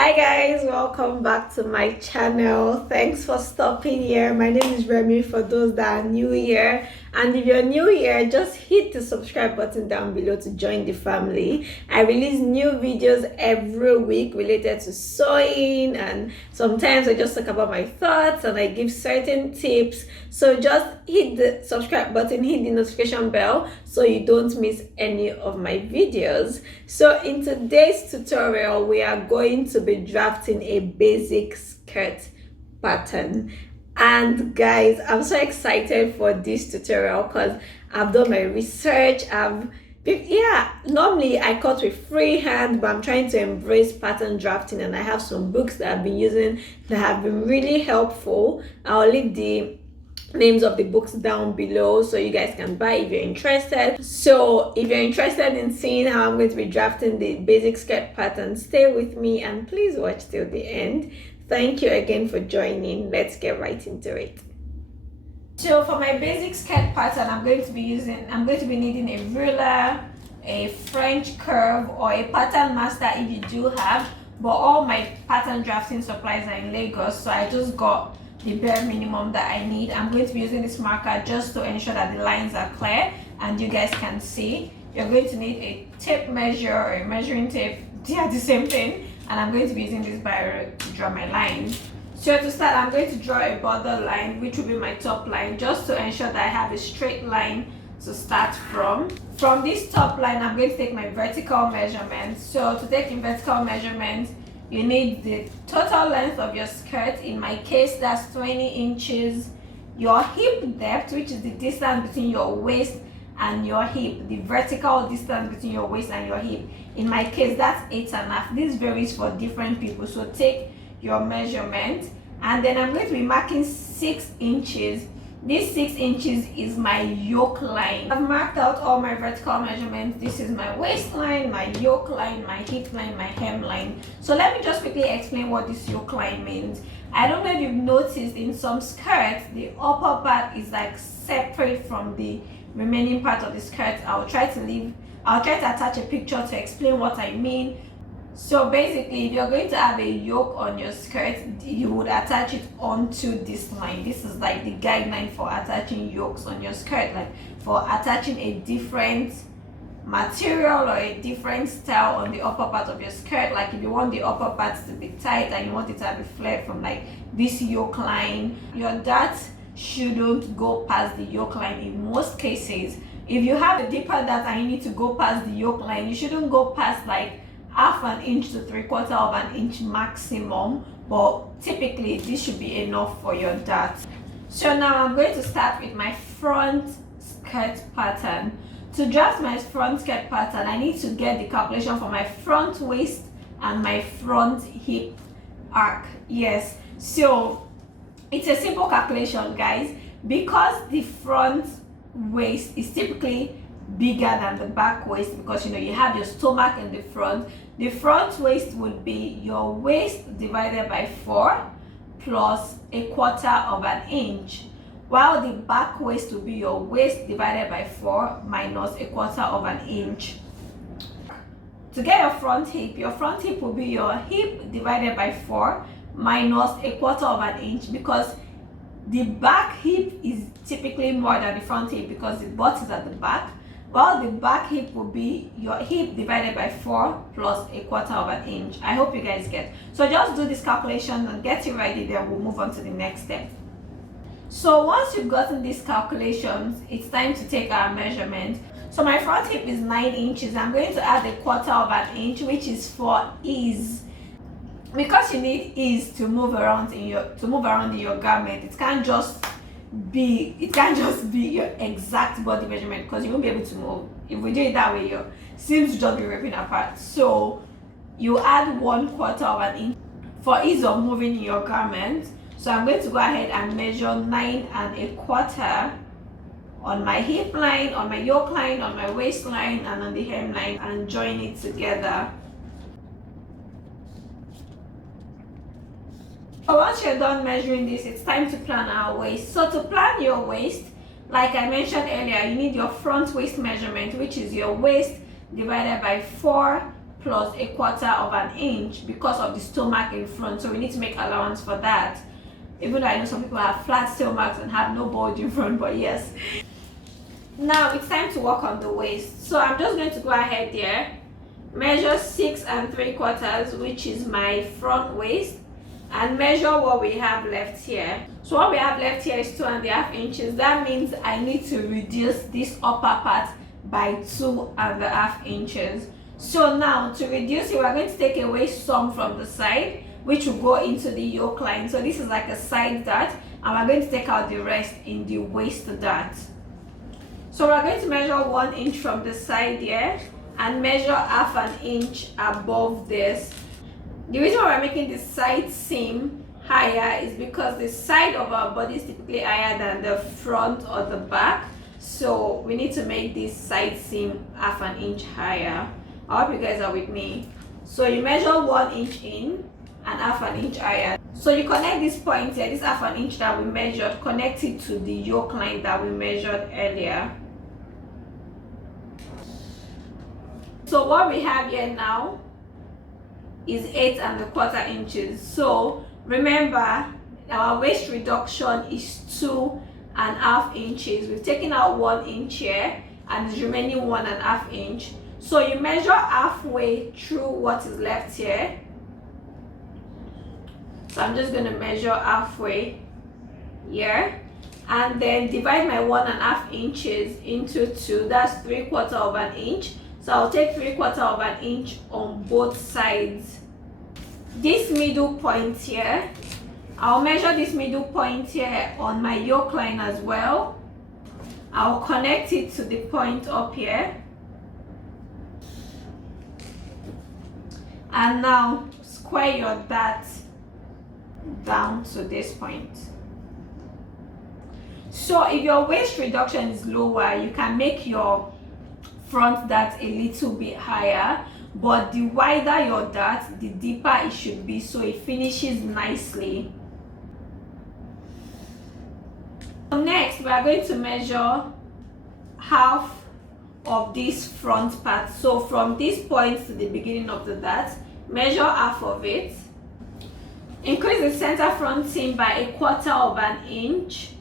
Hi guys, welcome back to my channel. Thanks for stopping here. My name is Remi for those that are new here, and if you're new here, just hit the subscribe button down below to join the family. I release new videos every week related to sewing, and sometimes I just talk about my thoughts and I give certain tips. So just hit the subscribe button, hit the notification bell so you don't miss any of my videos. So in today's tutorial, we are going to be drafting a basic skirt pattern. And guys, I'm so excited for this tutorial because I've done my research. Normally I cut with freehand, but I'm trying to embrace pattern drafting, and I have some books that I've been using that have been really helpful. I'll leave the names of the books down below so you guys can buy if you're interested. So if you're interested in seeing how I'm going to be drafting the basic skirt pattern, stay with me and please watch till the end. Thank you again for joining. Let's get right into it. So for my basic skirt pattern, I'm going to be needing a ruler, a French curve, or a pattern master if you do have, but all my pattern drafting supplies are in Lagos, so I just got the bare minimum that I need. I'm going to be using this marker just to ensure that the lines are clear and you guys can see. You're going to need a tape measure or a measuring tape. They are the same thing. And I'm going to be using this biro to draw my lines. So to start, I'm going to draw a border line, which will be my top line, just to ensure that I have a straight line to start from. From this top line, I'm going to take my vertical measurement. So to take in vertical measurement, you need the total length of your skirt. In my case, that's 20 inches. Your hip depth, which is the distance between your waist and your hip, the vertical distance between your waist and your hip. In my case, that's 8.5. This varies for different people, so take your measurement. And then I'm going to be marking 6 inches. This 6 inches is my yoke line. I've marked out all my vertical measurements. This is my waistline, my yoke line, my hip line, my hem line. So let me just quickly explain what this yoke line means. I don't know if you've noticed, in some skirts, the upper part is like separate from the remaining part of the skirt. I'll try to attach a picture to explain what I mean. So basically, if you're going to have a yoke on your skirt, you would attach it onto this line. This is like the guideline for attaching yokes on your skirt, like for attaching a different material or a different style on the upper part of your skirt. Like if you want the upper part to be tight and you want it to have a flare from like this yoke line, your dart shouldn't go past the yoke line in most cases. If you have a deeper dart and you need to go past the yoke line, you shouldn't go past like half an inch to 3/4 of an inch maximum, but typically this should be enough for your dart. So now I'm going to start with my front skirt pattern. To draft my front skirt pattern, I need to get the calculation for my front waist and my front hip arc. Yes, so it's a simple calculation, guys, because the front waist is typically bigger than the back waist, because you have your stomach in the front. The front waist would be your waist divided by 4 plus 1/4 of an inch, while the back waist will be your waist divided by 4 minus 1/4 of an inch. To get your front hip will be your hip divided by 4 minus 1/4 of an inch, because the back hip is typically more than the front hip because the butt is at the back, while the back hip will be your hip divided by 4 plus 1/4 of an inch. I hope you guys get. So just do this calculation and get it ready, then we'll move on to the next step. So once you've gotten these calculations, it's time to take our measurement. So my front hip is 9 inches. I'm going to add 1/4 of an inch, which is for ease, because you need ease to move around in your garment. It can't just be your exact body measurement, because you won't be able to move. If we do it that way, your seams will just be ripping apart. So you add 1/4 of an inch for ease of moving in your garment. So I'm going to go ahead and measure 9 1/4 on my hip line, on my yoke line, on my waistline, and on the hem line, and join it together. So once you're done measuring this, it's time to plan our waist. So to plan your waist, like I mentioned earlier, you need your front waist measurement, which is your waist divided by 4 plus 1/4 inch because of the stomach in front, so we need to make allowance for that, even though I know some people have flat stomachs and have no bulge in front, but yes. Now it's time to work on the waist, so I'm just going to go ahead here, measure 6 3/4, which is my front waist, and measure what we have left here. So what we have left here is 2.5 inches. That means I need to reduce this upper part by 2.5 inches. So now to reduce it, we're going to take away some from the side, which will go into the yoke line. So this is like a side dart, and we're going to take out the rest in the waist dart. So we're going to measure 1 inch from the side here and measure 1/2 inch above this. The reason why we're making the side seam higher is because the side of our body is typically higher than the front or the back, so we need to make this side seam 1/2 inch higher. I hope you guys are with me. So you measure 1 inch in and 1/2 inch higher. So you connect this point here, this 1/2 inch that we measured, connect it to the yoke line that we measured earlier. So what we have here now is 8 1/4 inches. So remember, our waist reduction is 2.5 inches. We've taken out 1 inch here and the remaining 1.5 inch. So you measure halfway through what is left here. So I'm just going to measure halfway here, and then divide my 1.5 inches into 2. That's 3/4 inch. So I'll take 3/4 inch on both sides. This middle point here, I'll measure this middle point here on my yoke line as well. I'll connect it to the point up here. And now square your dart down to this point. So if your waist reduction is lower, you can make your front dart a little bit higher, but the wider your dart, the deeper it should be, so it finishes nicely. Next, we are going to measure half of this front part. So from this point to the beginning of the dart, measure half of it. Increase the center front seam by 1/4 inch.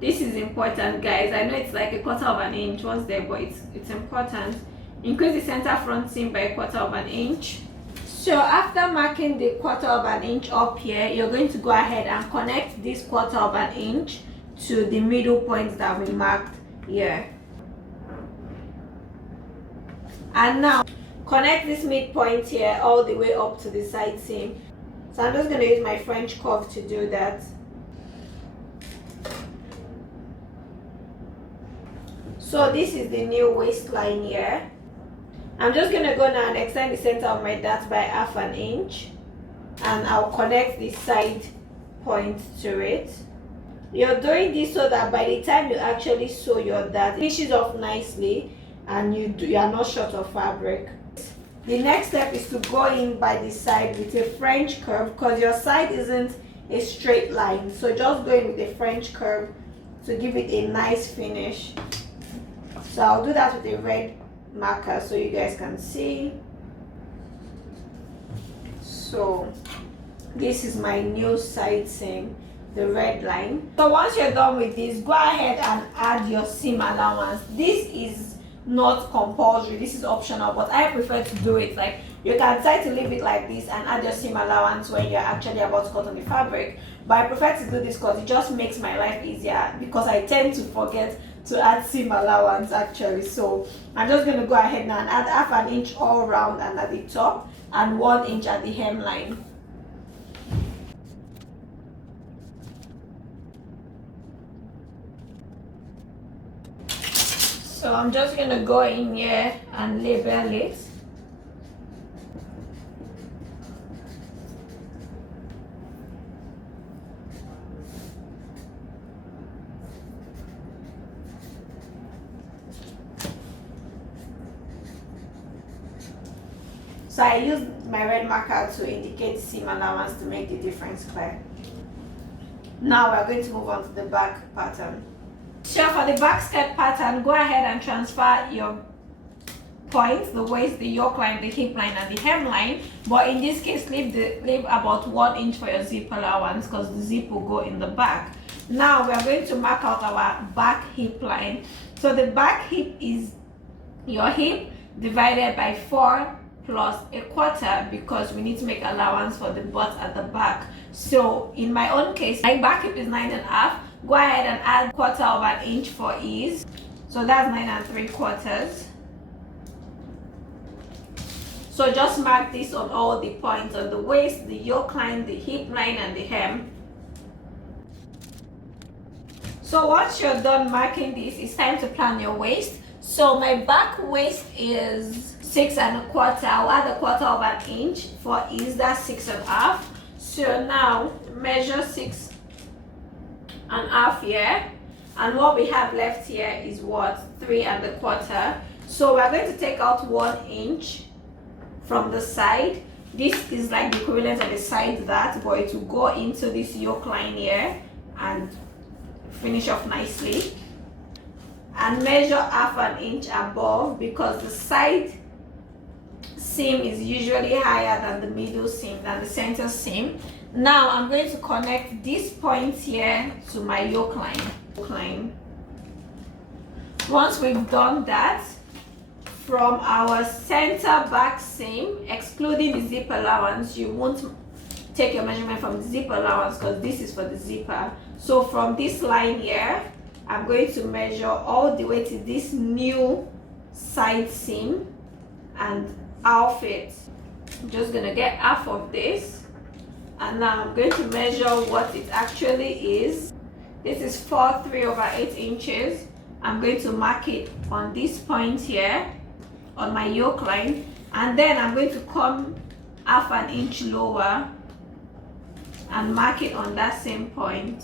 This is important, guys. I know it's like 1/4 inch once there, but it's important. Increase the center front seam by 1/4 inch. So after marking the 1/4 inch up here, you're going to go ahead and connect this 1/4 inch to the middle point that we marked here. And now connect this midpoint here all the way up to the side seam. So I'm just going to use my French curve to do that. So this is the new waistline here. I'm just going to go now and extend the center of my dart by 1/2 inch, and I'll connect the side point to it. You're doing this so that by the time you actually sew your dart, it finishes off nicely and you are not short of fabric. The next step is to go in by the side with a French curve, because your side isn't a straight line. So just go in with a French curve to give it a nice finish. So I'll do that with a red marker so you guys can see. So this is my new side seam, the red line. So once you're done with this, go ahead and add your seam allowance. This is not compulsory, this is optional, but I prefer to do it. Like, you can decide to leave it like this and add your seam allowance when you're actually about to cut on the fabric, but I prefer to do this because it just makes my life easier, because I tend to forget to add seam allowance actually. So I'm just going to go ahead now and add 1/2 inch all around and at the top, and 1 inch at the hemline. So I'm just going to go in here and label it. So I used my red marker to indicate seam allowance to make the difference clear. Now we're going to move on to the back pattern. So for the back skirt pattern, go ahead and transfer your points, the waist, the yoke line, the hip line, and the hemline. But in this case, leave about 1 inch for your zip allowance because the zip will go in the back. Now we are going to mark out our back hip line. So the back hip is your hip divided by 4 plus a quarter, because we need to make allowance for the butt at the back. So in my own case, my back hip is 9.5. Go ahead and add 1/4 of an inch for ease. So that's 9 3/4. So just mark this on all the points, on the waist, the yoke line, the hip line, and the hem. So once you're done marking this, it's time to plan your waist. So my back waist is 6 1/4. I'll add 1/4 of an inch for ease, that's 6.5. So now measure 6.5 here, and what we have left here is what? 3 1/4. So we're going to take out 1 inch from the side. This is like the equivalent of a side dart, but it will go into this yoke line here and finish off nicely. And measure 1/2 inch above, because the side seam is usually higher than the middle seam, than the center seam. Now I'm going to connect this point here to my yoke line. Once we've done that, from our center back seam, excluding the zip allowance, you won't take your measurement from the zip allowance because this is for the zipper. So from this line here, I'm going to measure all the way to this new side seam and half it. I'm just gonna get half of this, and now I'm going to measure what it actually is. This is 4.3/8 inches. I'm going to mark it on this point here on my yoke line, and then I'm going to come 1/2 inch lower and mark it on that same point.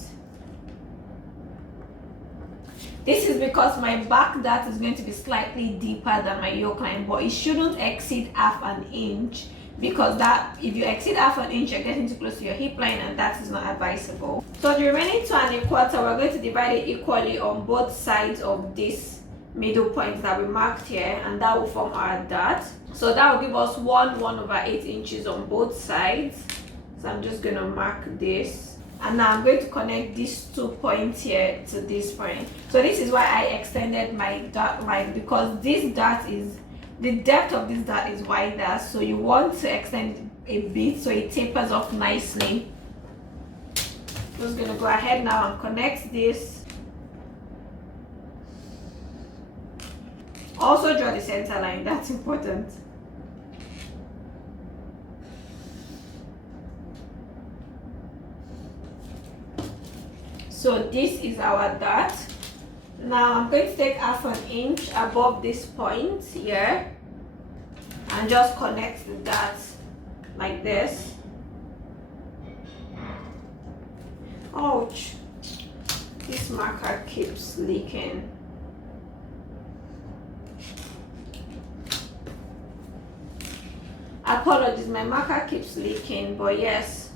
This is because my back dart is going to be slightly deeper than my yoke line, but it shouldn't exceed 1/2 inch, because that, if you exceed 1/2 inch, you're getting too close to your hip line, and that is not advisable. So the remaining 2 1/4, we're going to divide it equally on both sides of this middle point that we marked here, and that will form our dart. So that will give us 1/8 inches on both sides. So I'm just going to mark this, and now I'm going to connect these 2 points here to this point. So this is why I extended my dart line, because this dart is, the depth of this dart is wider, so you want to extend a bit so it tapers off nicely. Just going to go ahead now and connect this. Also draw the center line, that's important. So this is our dart. Now I'm going to take 1/2 inch above this point here and just connect the dart like this. Ouch, this marker keeps leaking. Apologies, my marker keeps leaking, but yes,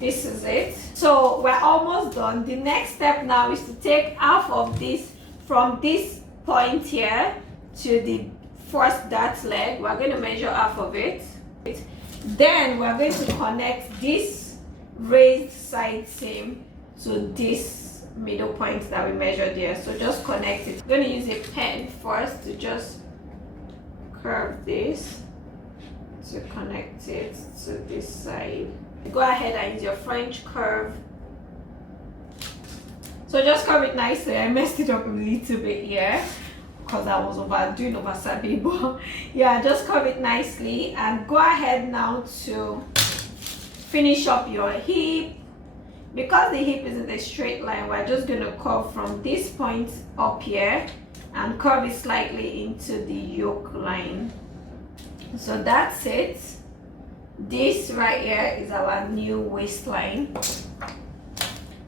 this is it. So we're almost done. The next step now is to take half of this from this point here to the first dart leg. We're going to measure half of it. Then we're going to connect this raised side seam to this middle point that we measured here. So just connect it. I'm going to use a pen first to just curve this to connect it to this side. Go ahead and use your French curve. So just curve it nicely. I messed it up a little bit here because I was doing wasabi, but yeah, just curve it nicely, and go ahead now to finish up your hip. Because the hip isn't a straight line, we're just going to curve from this point up here and curve it slightly into the yoke line. So that's it. This right here is our new waistline.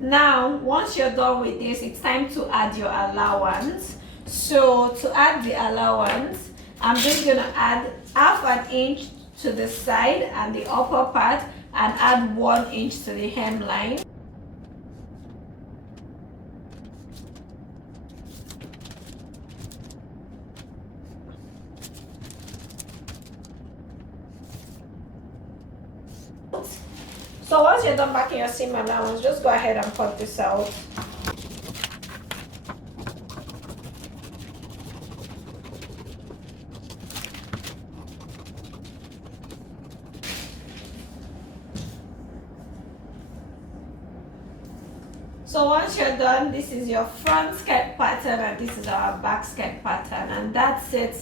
Now once you're done with this, it's time to add your allowance. So to add the allowance, I'm just going to add 1/2 inch to the side and the upper part, and add 1 inch to the hemline. So once you're done marking your seam allowance, just go ahead and cut this out. So once you're done, this is your front skirt pattern and this is our back skirt pattern, and that's it.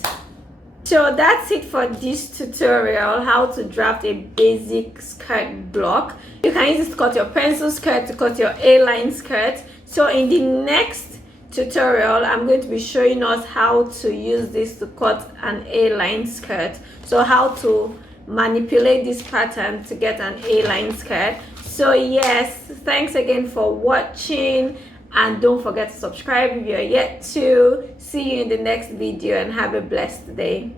So that's it for this tutorial, how to draft a basic skirt block. You can use it to cut your pencil skirt, to cut your A-line skirt. So in the next tutorial, I'm going to be showing us how to use this to cut an A-line skirt. So how to manipulate this pattern to get an A-line skirt. So yes, thanks again for watching, and don't forget to subscribe if you're yet to. See you in the next video and have a blessed day.